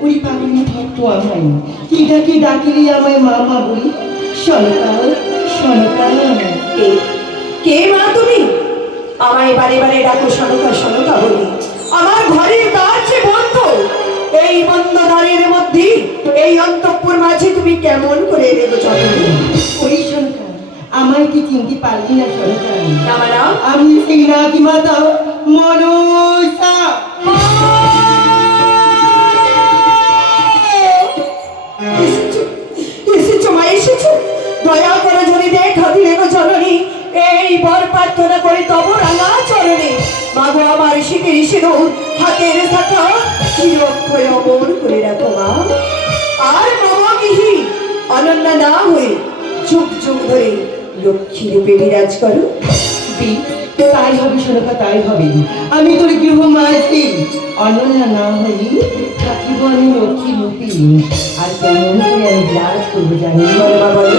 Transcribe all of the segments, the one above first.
ওই পাগলি ভক্ত আমায়। কি ডাকি ডাকিলি আমায় মামা বলি সনকা সনকা কে? কে মা তুমি? আমায় বারে বারে ডাকো সনকা সনকা বলি। আমার ঘরের দ্বার যে বন্ধ এই বন্ধ দ্বারের মধ্যে এই অন্তঃপুর মাঝে তুমি কেমন করে দেবো চন্দ্রী ওই সনকা আমায় কি চিনতে পারলি না সনকা আমার আমি সেই নাকি মাতা মনসা দিলে গো জননী, এই বর প্রার্থনা আর মামা গৃহী, অনন্যা না হয়ে যুগ যুগ ধরে লক্ষ্মী রূপে বিরাজ করো। তাই হবে সনকা তাই হবে আমি তোর গৃহ মাঝি, অনন্যা না হই থাকিব আমি লক্ষ্মী রূপী। আর কেমন করে আমি বিরাজ করব জানি মা বলো।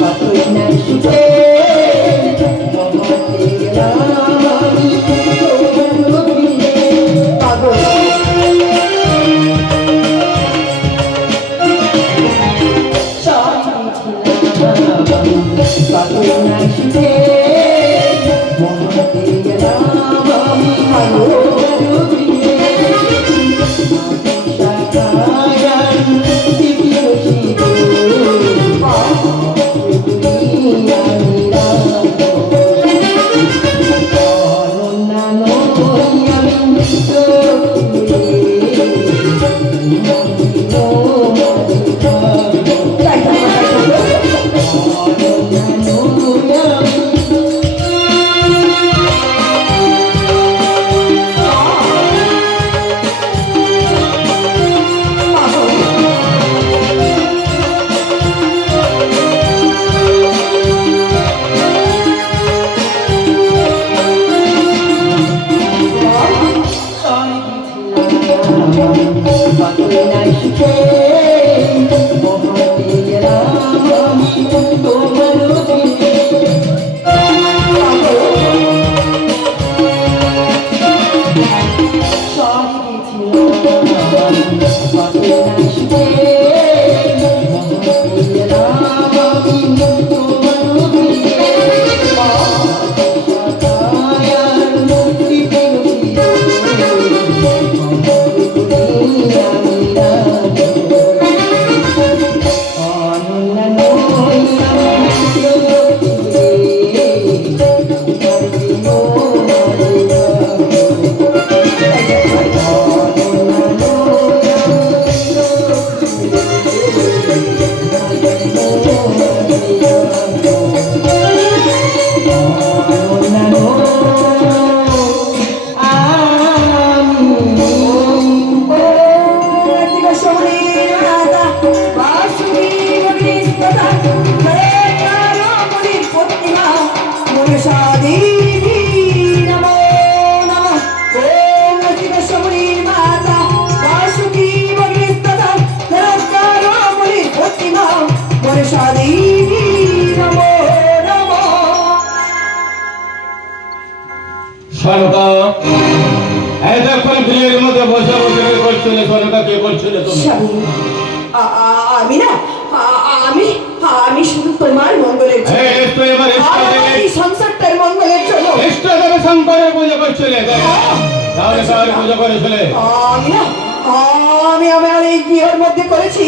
মাগো শঙ্করের পুজো করছিলে হ্যাঁ। তাহলে পুজো করেছিলে আমি আমার এই গৃহের মধ্যে করেছি।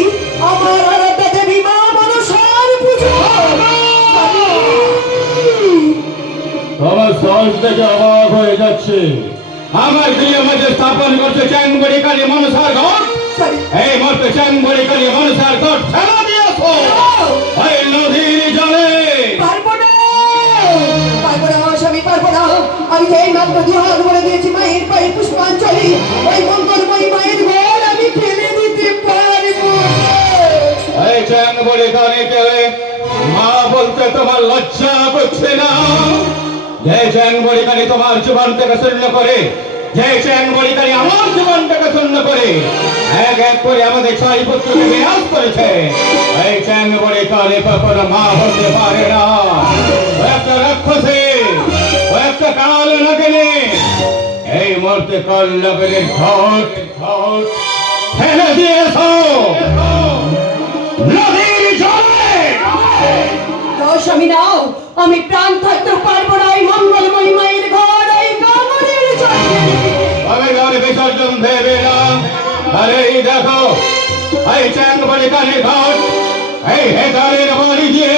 আমার আরাধ্যা দেবী মা মনসার পুজো। আমার থেকে অবাক হয়ে যাচ্ছে। আমার গৃহের মধ্যে স্থাপন করছে চ্যান কালী মনসার ঘট। এই মতো চ্যান কালী মনসার ঘট। ফেলা দিয়েছ আমি যে দু বলে দিয়েছি মায়ের পায়ে পুষ্পাঞ্জলি। ওই মঙ্গলময়ী মায়ের ঘর আমি ফেলে দিতে পারব। না। এই চ্যাংবড়ি কালীকে মা বলতে তোমার লজ্জা করছে না। যে চ্যাংবড়ি কালী তোমার জীবনটাকে শূন্য করে। যে চ্যাংবড়ি কালী আমার জীবনটাকে শূন্য করে। এক এক করে আমাদের ছয় পুত্রকে করেছে। এই চ্যাংবড়ি কালী কখনো মা হতে পারে না। একটা রাক্ষসী ও কাল নাগিনী এই মুহূর্তে কাল নাগিনীর ঘট ঘট ফেলে দিয়েছ। নদীর জলে। দাও স্বামী নাও আমি প্রাণ থাকতে পারব না এই মঙ্গলময়ী মায়ের ঘর এই কামড়ের জন্য আমি ঘরে বিসর্জন দেবে না। আরে দেখো এই চ্যাং বলে কানে ঘাট এই হেতালের বাড়ি দিয়ে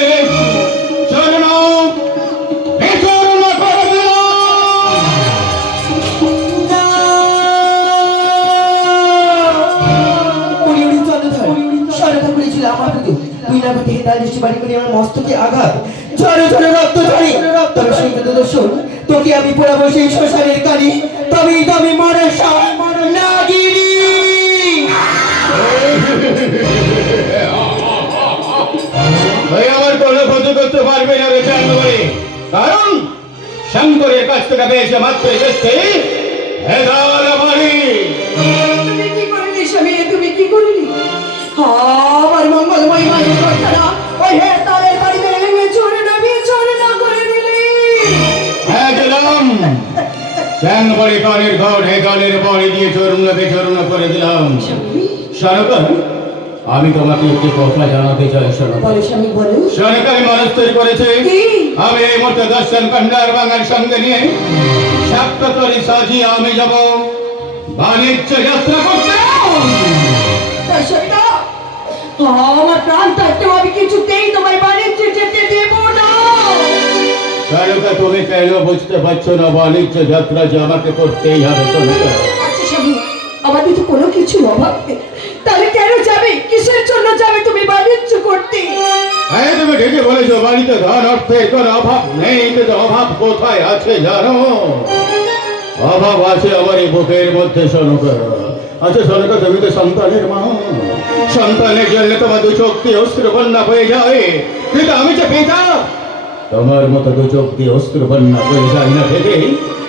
না পেতে হেতাল দৃষ্টি বাড়ি করে আমার মস্তকে আঘাত। ঝরে ঝরে রক্ত ঝরে তবে সেই দর্শন তোকে আমি পড়াবো সেই শ্মশানের কালি তবেই তবে মরে নাগিনী। ভাই আমার কোনো ক্ষতি করতে পারবে না রে চ্যাং বলে কারণ শঙ্করের কাছ থেকে পেয়েছে মাত্র এসেছে বাড়ি তুমি কি করলি স্বামী? তুমি কি করলি? আমার চ্যাং বলে কানের ঘর হেতালের বাড়ি দিয়ে চরণ বেচরণ করে দিলাম। সরকার আমি তোমাকে একটি কথা জানাতে চাই সরকার। মানুষ তৈরি করেছে? আমি এই মুহূর্তে দর্শন কন্যার বাঙার সঙ্গে নিয়ে সাপ্ততরি সাজিয়ে আমি যাব বাণিজ্য যাত্রা করতে। আমার প্রাণ থাকতেও আমি কিছুতেই তোমার বাণিজ্যে যেতে দেব না তুমি কেন বুঝতে পারছ না বাণিজ্য যাত্রা যে আমাকে করতেই হবে আচ্ছা স্বামী আমাদের তো কোনো কিছু অভাব নেই। তাহলে কেন যাবে? কিসের জন্য যাবে তুমি বাণিজ্য করতে? হ্যাঁ তুমি ঠিকই বলেছ বাড়িতে ধন অর্থের কোনো অভাব নেই কিন্তু অভাব কোথায় আছে জানো? অভাব আছে আমার এই বুকের মধ্যে সনকা আচ্ছা সনকা তুমি তো সন্তানের মা। সন্তানের জন্য তোমার দু চোখ দিয়ে অস্ত্র বন্যা হয়ে যায়। কিন্তু আমি যে পিতা তোমার মতো দু দিয়ে অস্ত্র বন্যা হয়ে যায় না ভেবে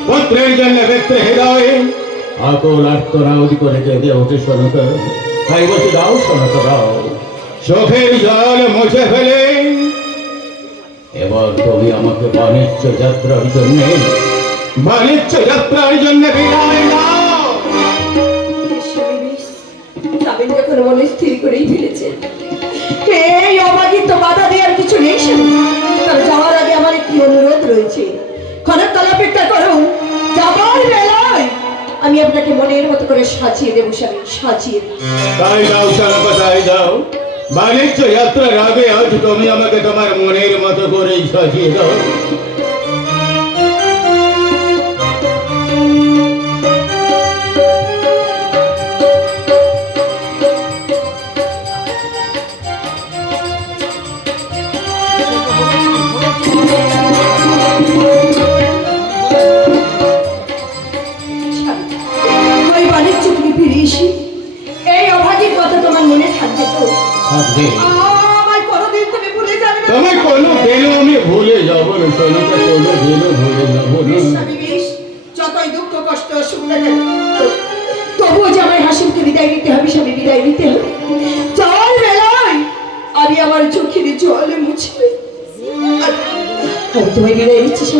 পুত্রের জন্য ব্যক্তি হৃদয়, আকল আর্তনাউদ করে কেঁদে ওঠে সনকা তাই বলছি দাও সনকা দাও। চোখের জল মুছে ফেলে। এবার তুমি আমাকে বাণিজ্য যাত্রার জন্য, বাণিজ্য যাত্রার জন্য বিদায় দাও। স্থির করেই ফেলেছে আপনাকে মনের মতো করে সাজিয়ে দেবো স্বামী, সাজিয়ে তাই দাও সারাপা তাই দাও বাণিজ্য যাত্রার আগে আজ তুমি আমাকে তোমার মনের মতো করে সাজিয়ে দাও।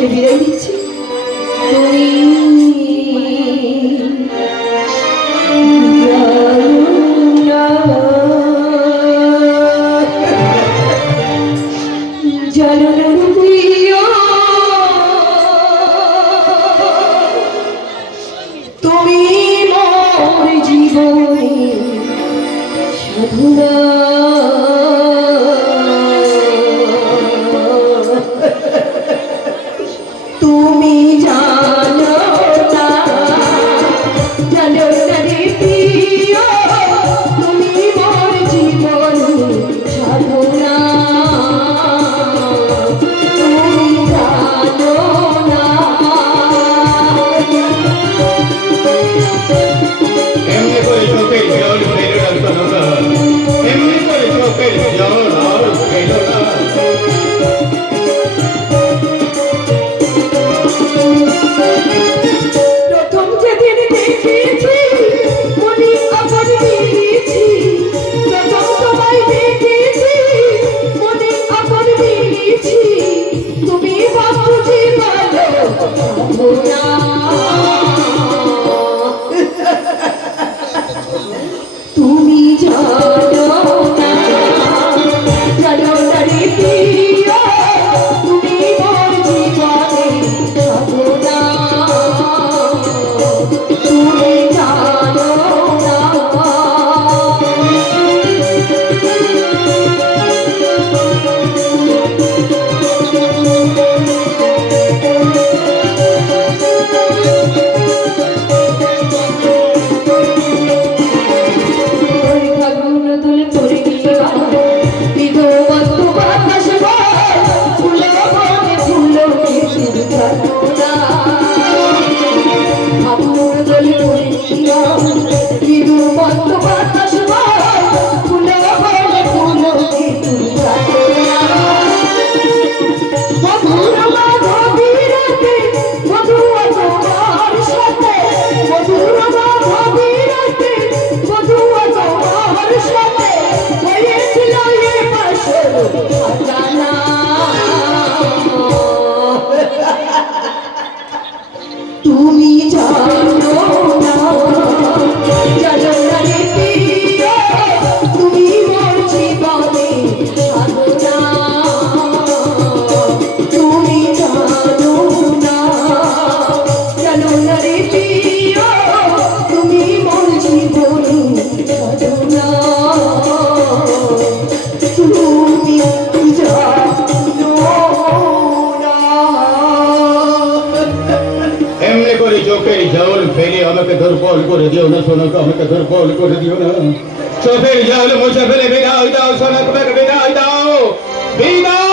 বিদায় দিচ্ছি দুর্বল করে দিও না, সোনাকে আমাকে দুর্বল করে দিও না। সবে জল মুছে ফেলে বিদায় দাও, সোনাকে বিদায় দাও। বিদায়